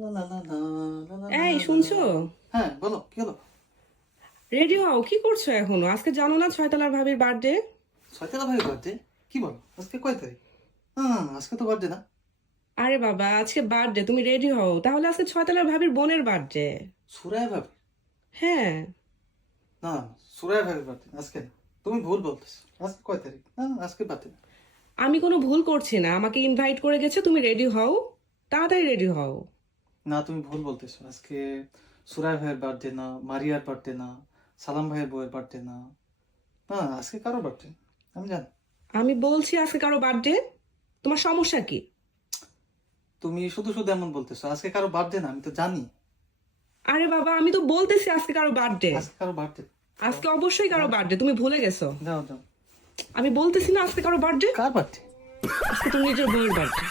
লা লা লা লা লা লা লা এই লা। শুনছো? হ্যাঁ বলো, কি হলো? রেডি হও, কি করছো এখনো? আজকে জানো না ছয়তলার ভাবির বার্থডে? ছয়তলা ভাই বার্থডে? কি বলো, আজকে কয় তারিখ? হ্যাঁ, আজকে তো বার্থডে না। আরে বাবা, আজকে বার্থডে, তুমি রেডি হও। তাহলে আজকে ছয়তলার ভাবির বোনের বার্থডে। সুরায় ভাবি? হ্যাঁ। না, সুরায় ভাবির বার্থডে আজকে না। তুমি ভুল বলতেছো, আজকে কয় তারিখ? হ্যাঁ, আজকে বার্থডে না। আমি কোনো ভুল করছি না, আমাকে ইনভাইট করে গেছে, তুমি রেডি হও, তাড়াতাড়ি রেডি হও। না, তুমি ভুল বলতেছো। আজকে সুরায় ভাইয়ের বার্থডে না, মারিয়ার বার্থডে না, সালাম ভাইয়ের বউয়ের বার্থডে না। না, আজকে কারো বার্থডে আমি জানি। আমি বলছি আজকে কারো বার্থডে, তোমার সমস্যা কি? তুমি শুধু শুধু এমন বলতেছো, আজকে কারো বার্থডে না, আমি তো জানি। আরে বাবা, আমি তো বলতেছি আজকে কারো বার্থডে। আজকে কারো বার্থডে। আজকে অবশ্যই কারো বার্থডে, তুমি ভুলে গেছো। যাও যাও। আমি বলতেছি না আজকে কারো বার্থডে। কার বার্থডে? আজকে তুমি নিজের বউয়ের বার্থডে।